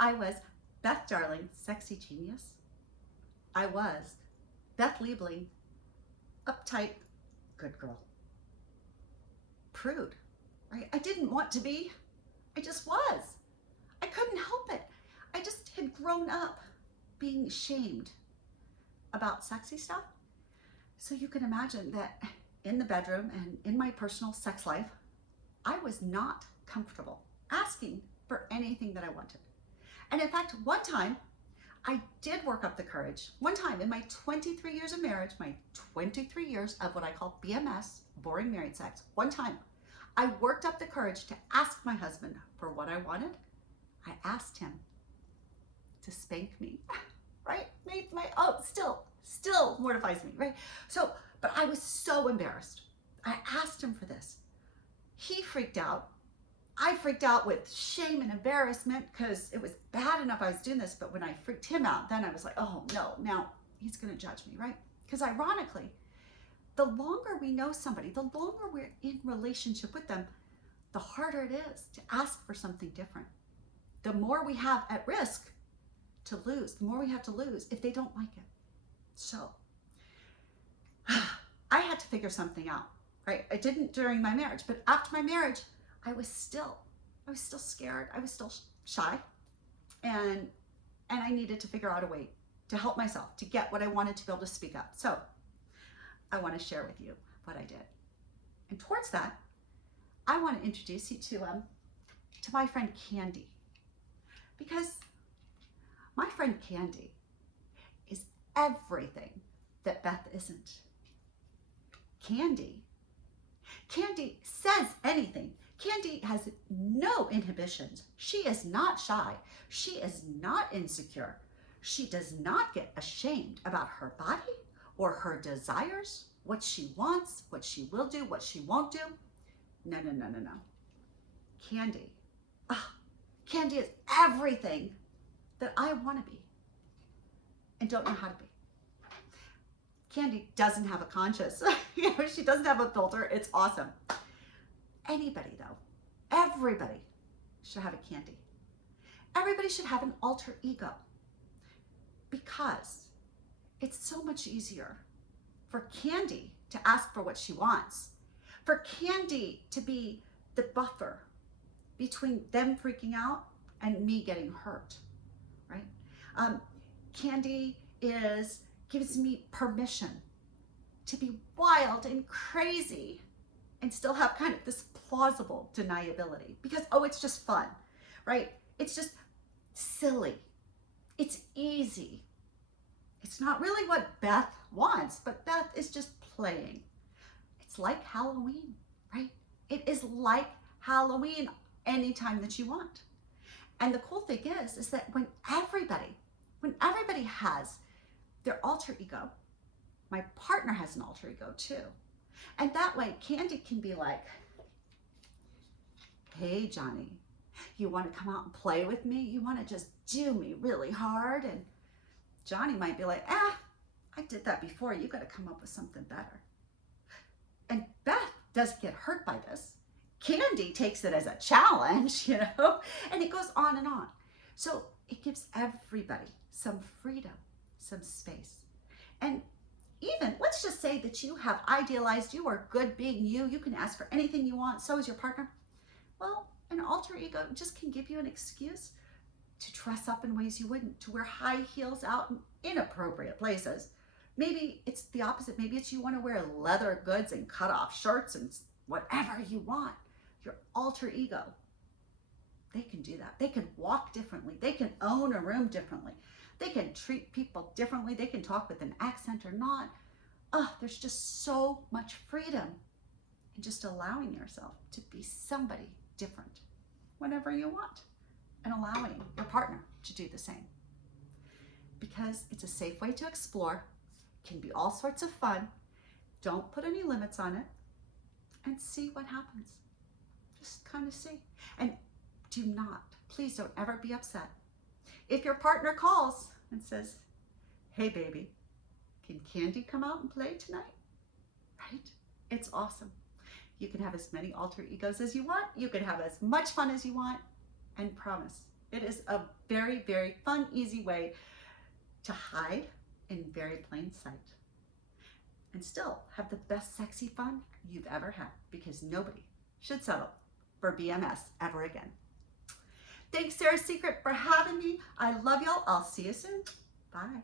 I was Beth Darling, sexy genius. I was Beth Liebling, uptight, good girl. Prude, right? I didn't want to be, I just was. I couldn't help it. I just had grown up being shamed about sexy stuff. So you can imagine that in the bedroom and in my personal sex life, I was not comfortable asking for anything that I wanted. And in fact, one time I did work up the courage. One time in my 23 years of marriage, my 23 years of what I call BMS, boring married sex, one time I worked up the courage to ask my husband for what I wanted. I asked him to spank me, right? Still mortifies me, right? So, but I was so embarrassed. I asked him for this. He freaked out. I freaked out with shame and embarrassment because it was bad enough I was doing this, but when I freaked him out, then I was like, oh no, now he's gonna judge me, right? Because ironically, the longer we know somebody, the longer we're in relationship with them, the harder it is to ask for something different. The more we have at risk to lose, the more we have to lose if they don't like it. So I had to figure something out, right? I didn't during my marriage, but after my marriage, I was still scared. I was still shy, and I needed to figure out a way to help myself to get what I wanted to be able to speak up. So I want to share with you what I did. And towards that, I want to introduce you to my friend Candi, because my friend Candi is everything that Beth isn't. Candi says anything. Candi has no inhibitions. She is not shy. She is not insecure. She does not get ashamed about her body or her desires, what she wants, what she will do, what she won't do. No. Candi is everything that I want to be and don't know how to be. Candi doesn't have a conscience. She doesn't have a filter. It's awesome. Anybody though, everybody should have a Candi. Everybody should have an alter ego, because it's so much easier for Candi to ask for what she wants, for Candi to be the buffer between them freaking out and me getting hurt, right? Candi gives me permission to be wild and crazy and still have kind of this plausible deniability, because, oh, it's just fun, right? It's just silly. It's easy. It's not really what Beth wants, but Beth is just playing. It's like Halloween, right? It is like Halloween anytime that you want. And the cool thing is that when everybody has their alter ego, my partner has an alter ego too. And that way, Candi can be like, hey, Johnny, you want to come out and play with me? You want to just do me really hard? And Johnny might be like, I did that before. You got to come up with something better. And Beth doesn't get hurt by this. Candi takes it as a challenge, and it goes on and on. So it gives everybody some freedom, some space. And even, let's just say that you have idealized, you are good being you. You can ask for anything you want. So is your partner. Well, an alter ego just can give you an excuse to dress up in ways you wouldn't, to wear high heels out in inappropriate places. Maybe it's the opposite. Maybe it's you want to wear leather goods and cut off shirts and whatever you want. Your alter ego, they can do that. They can walk differently. They can own a room differently. They can treat people differently. They can talk with an accent or not. There's just so much freedom in just allowing yourself to be somebody different whenever you want, and allowing your partner to do the same. Because it's a safe way to explore, can be all sorts of fun. Don't put any limits on it, and see what happens. Just kind of see. And do not, please don't ever be upset if your partner calls and says, hey baby, can Candi come out and play tonight? Right? It's awesome. You can have as many alter egos as you want. You can have as much fun as you want, and promise, It is a very, very fun, easy way to hide in very plain sight and still have the best sexy fun you've ever had, because nobody should settle for BMS ever again. Thanks, Sarah's Secret, for having me. I love y'all. I'll see you soon. Bye.